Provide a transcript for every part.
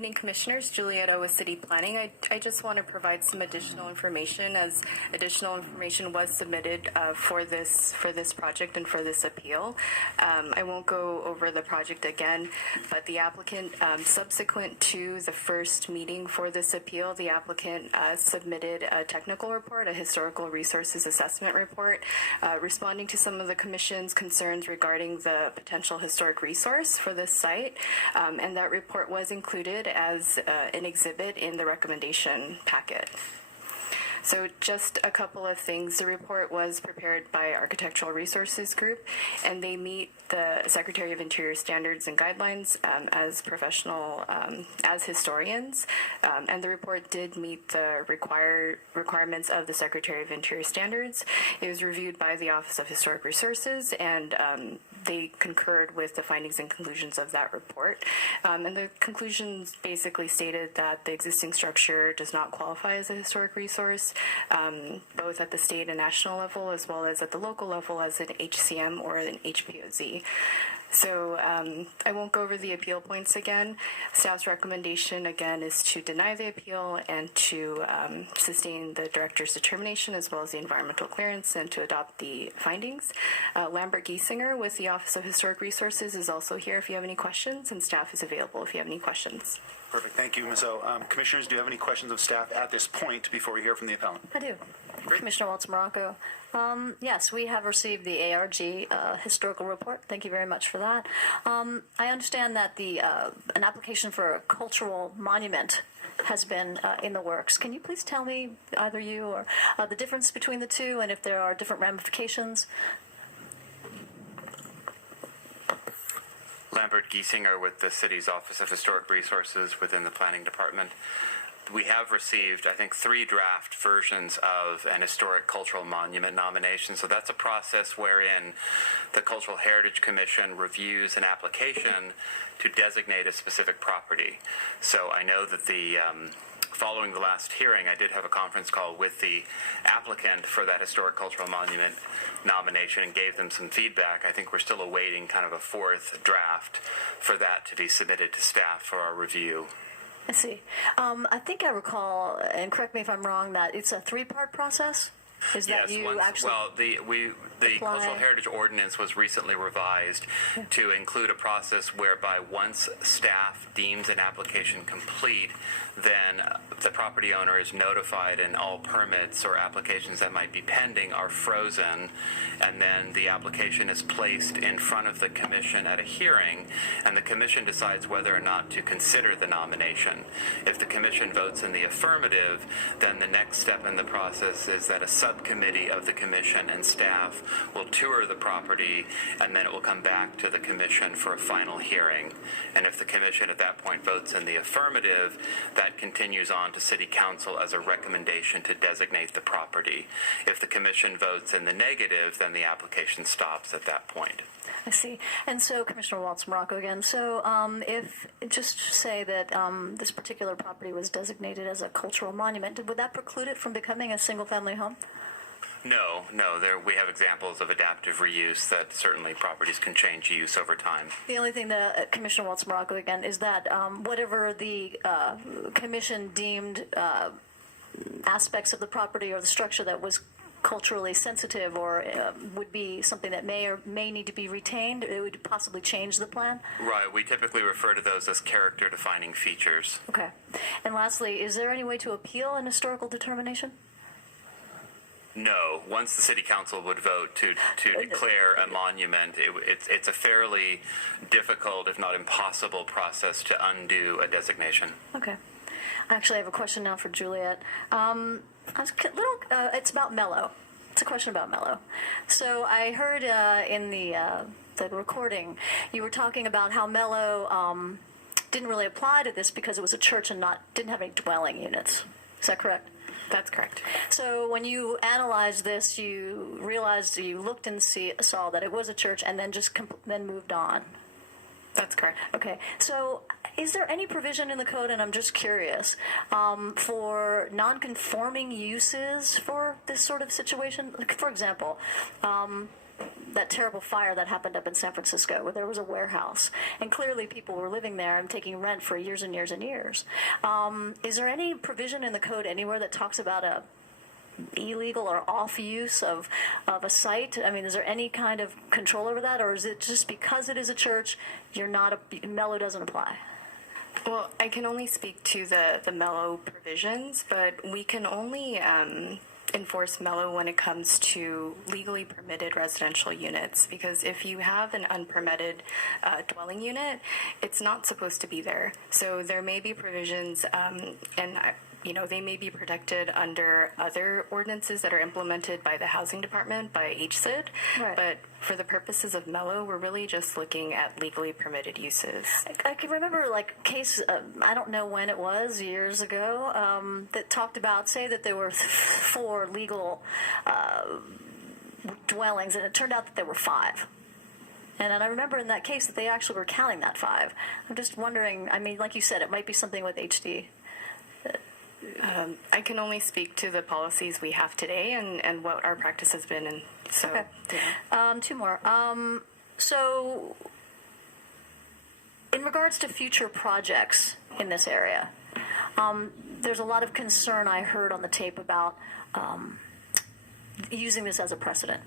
Good evening, Commissioners. Julietta with City Planning. I just want to provide some additional information, as additional information was submitted for this project and for this appeal. I won't go over the project again, but the applicant, subsequent to the first meeting for this appeal, the applicant submitted a technical report, a historical resources assessment report, responding to some of the Commission's concerns regarding the potential historic resource for this site, and that report was included as an exhibit in the recommendation packet. So just a couple of things. The report was prepared by Architectural Resources Group, and they meet the Secretary of Interior standards and guidelines as professional, as historians. And the report did meet the requirements of the Secretary of Interior standards. It was reviewed by the Office of Historic Resources, and they concurred with the findings and conclusions of that report. And the conclusions basically stated that the existing structure does not qualify as a historic resource, both at the state and national level, as well as at the local level as an HCM or an HPOZ. So I won't go over the appeal points again. Staff's recommendation, again, is to deny the appeal and to sustain the director's determination as well as the environmental clearance and to adopt the findings. Lambert Giesinger with the Office of Historic Resources is also here if you have any questions, and staff is available if you have any questions. Perfect. Thank you, Ms. O. Commissioners, do you have any questions of staff at this point before we hear from the appellant? I do. Great. Commissioner Waltz-Morocco. Yes, we have received the ARG historical report. Thank you very much for that. I understand that an application for a cultural monument has been in the works. Can you please tell me, either you or the difference between the two and if there are different ramifications? Lambert Giesinger with the City's Office of Historic Resources within the Planning Department. We have received, I think, 3 draft versions of an historic cultural monument nomination. So that's a process wherein the Cultural Heritage Commission reviews an application to designate a specific property. So I know that following the last hearing, I did have a conference call with the applicant for that historic cultural monument nomination and gave them some feedback. I think we're still awaiting kind of a 4th draft for that to be submitted to staff for our review. I see. I think I recall, and correct me if I'm wrong, that it's a 3-part process? Is that you actually the Cultural Heritage Ordinance was recently revised to include a process whereby once staff deems an application complete, then the property owner is notified and all permits or applications that might be pending are frozen, and then the application is placed in front of the commission at a hearing, and the commission decides whether or not to consider the nomination. If the commission votes in the affirmative, then the next step in the process is that a subcommittee of the commission and staff will tour the property, and then it will come back to the commission for a final hearing. And if the commission at that point votes in the affirmative, that continues on to City Council as a recommendation to designate the property. If the commission votes in the negative, then the application stops at that point. I see. And so, Commissioner Waltz-Morocco again, so if, just say that this particular property was designated as a cultural monument, would that preclude it from becoming a single-family home? No. We have examples of adaptive reuse that certainly properties can change use over time. The only thing that, Commissioner Waltz-Morocco again, is that whatever the commission deemed aspects of the property or the structure that was culturally sensitive or would be something that may or may need to be retained, it would possibly change the plan? Right. We typically refer to those as character-defining features. Okay. And lastly, is there any way to appeal an historical determination? No. Once the City Council would vote to declare a monument, it's a fairly difficult, if not impossible, process to undo a designation. Okay. I actually have a question now for Juliet. It's about Mello. It's a question about Mello. So I heard in the recording, you were talking about how Mello didn't really apply to this because it was a church and didn't have any dwelling units. Is that correct? That's correct. So when you analyzed this, you realized, you looked and saw that it was a church and then then moved on. That's correct. Okay. So is there any provision in the code, and I'm just curious, for non-conforming uses for this sort of situation? Like, for example, that terrible fire that happened up in San Francisco, where there was a warehouse, and clearly people were living there and taking rent for years and years and years. Is there any provision in the code anywhere that talks about a illegal or off use of a site? I mean, is there any kind of control over that, or is it just because it is a church, MELO doesn't apply? Well, I can only speak to the MELO provisions, but we can only enforce MELO when it comes to legally permitted residential units, because if you have an unpermitted dwelling unit, it's not supposed to be there. So there may be provisions, they may be protected under other ordinances that are implemented by the Housing Department, by HCID, Right. but for the purposes of MELO, we're really just looking at legally permitted uses. I can remember like a case, I don't know when it was, years ago, that talked about, say that there were 4 legal dwellings, and it turned out that there were 5. And I remember in that case that they actually were counting that 5. I'm just wondering, I mean, like you said, it might be something with HD. I can only speak to the policies we have today and what our practice has been, and so. Okay. Yeah. 2 more. So, in regards to future projects in this area, there's a lot of concern I heard on the tape about using this as a precedent.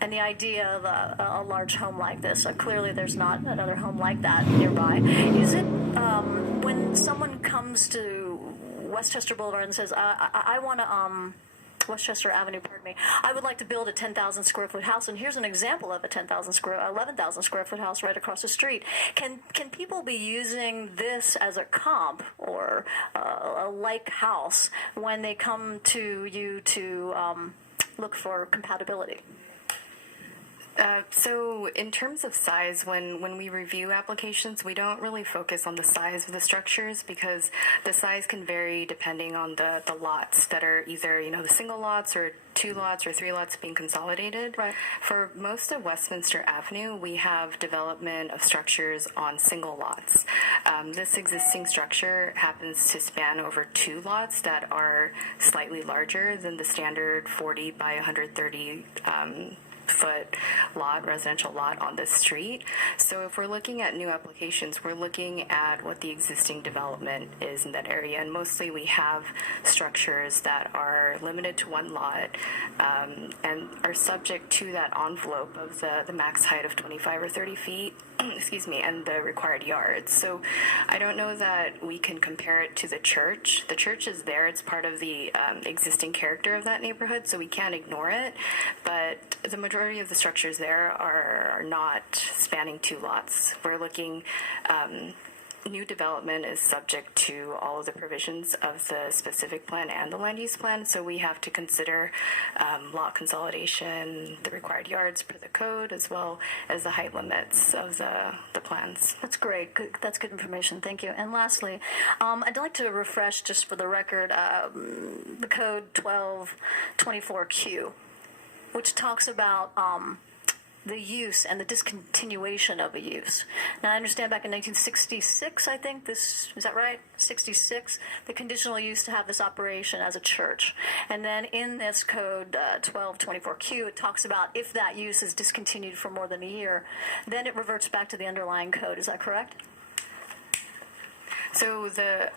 And the idea of a large home like this, clearly there's not another home like that nearby. Is it, when someone comes to Westchester Boulevard and says, I want to, Westchester Avenue, pardon me, I would like to build a 10,000 square foot house, and here's an example of a 11,000 square foot house right across the street. Can people be using this as a comp or a like house when they come to you to look for compatibility? So in terms of size, when we review applications, we don't really focus on the size of the structures, because the size can vary depending on the lots that are either, the single lots or 2 lots or 3 lots being consolidated. Right. For most of Westminster Avenue, we have development of structures on single lots. This existing structure happens to span over 2 lots that are slightly larger than the standard 40 by 130 foot lot, residential lot on this street. So if we're looking at new applications, we're looking at what the existing development is in that area, and mostly we have structures that are limited to 1 lot and are subject to that envelope of the max height of 25 or 30 feet, excuse me, and the required yards. So I don't know that we can compare it to the church. The church is there. It's part of the existing character of that neighborhood, so we can't ignore it. But the majority of the structures there are not spanning 2 lots. We're looking, new development is subject to all of the provisions of the specific plan and the land use plan, so we have to consider lot consolidation, the required yards per the code, as well as the height limits of the plans. That's great. Good. That's good information. Thank you. And lastly, I'd like to refresh, just for the record, the code 1224Q, which talks about the use and the discontinuation of a use. Now, I understand back in 1966, I think is that right? 66, the conditional use to have this operation as a church. And then in this code 1224Q, it talks about if that use is discontinued for more than a year, then it reverts back to the underlying code. Is that correct? So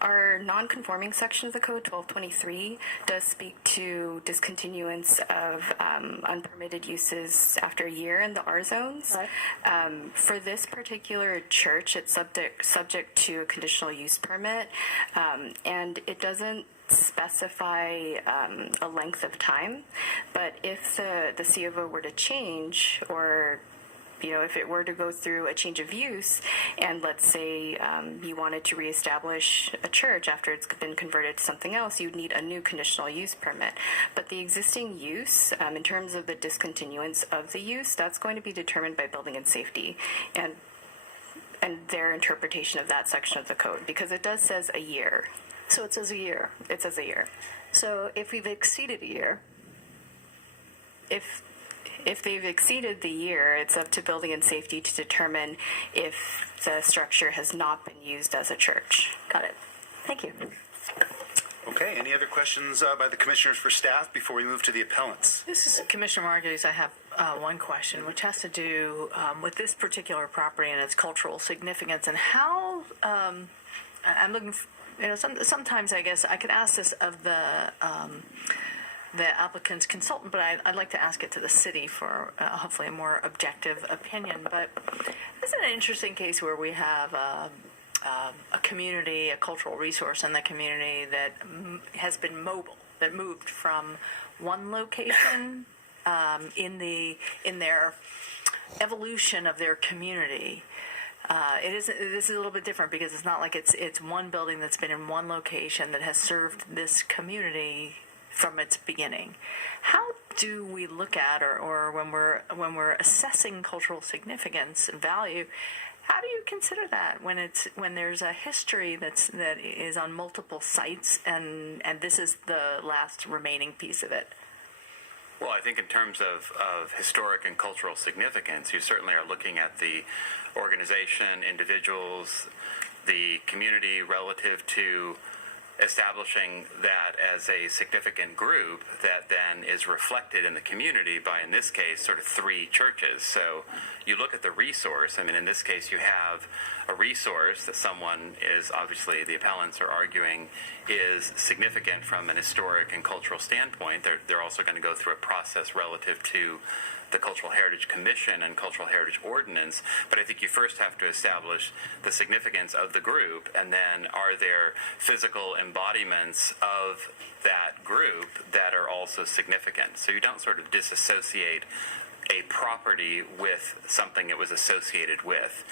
our non-conforming section of the code, 1223, does speak to discontinuance of unpermitted uses after a year in the R zones. Right. For this particular church, it's subject to a conditional use permit, and it doesn't specify a length of time. But if the C of O were to change, or if it were to go through a change of use, and let's say you wanted to reestablish a church after it's been converted to something else, you'd need a new conditional use permit. But the existing use, in terms of the discontinuance of the use, that's going to be determined by building and safety and their interpretation of that section of the code, because it does says a year. So it says a year. It says a year. So if we've exceeded a year, If they've exceeded the year, it's up to building and safety to determine if the structure has not been used as a church. got it. Thank you. Okay, any other questions by the commissioners for staff before we move to the appellants? This is Commissioner Margulies. I have one question, which has to do with this particular property and its cultural significance, and how I'm looking. Sometimes I guess I could ask this of the applicant's consultant, but I'd like to ask it to the city for hopefully a more objective opinion. But this is an interesting case where we have a community, a cultural resource in the community that has been mobile, that moved from one location in their evolution of their community. This is a little bit different because it's not like it's one building that's been in one location that has served this community from its beginning. How do we look at, or when we're assessing cultural significance and value, how do you consider that when there's a history that is on multiple sites and this is the last remaining piece of it? Well, I think in terms of historic and cultural significance, you certainly are looking at the organization, individuals, the community relative to establishing that as a significant group that then is reflected in the community by, in this case, sort of three churches. So you look at the resource. I mean, in this case, you have a resource that someone is, obviously, the appellants are arguing is significant from an historic and cultural standpoint. They're also going to go through a process relative to the Cultural Heritage Commission and Cultural Heritage Ordinance, but I think you first have to establish the significance of the group, and then are there physical embodiments of that group that are also significant? So you don't sort of disassociate a property with something it was associated with.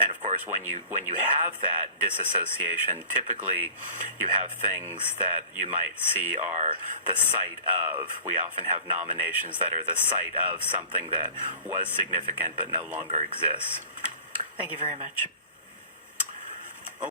And of course, when you have that disassociation, typically you have things that you might see are the site of. We often have nominations that are the site of something that was significant but no longer exists. Thank you very much.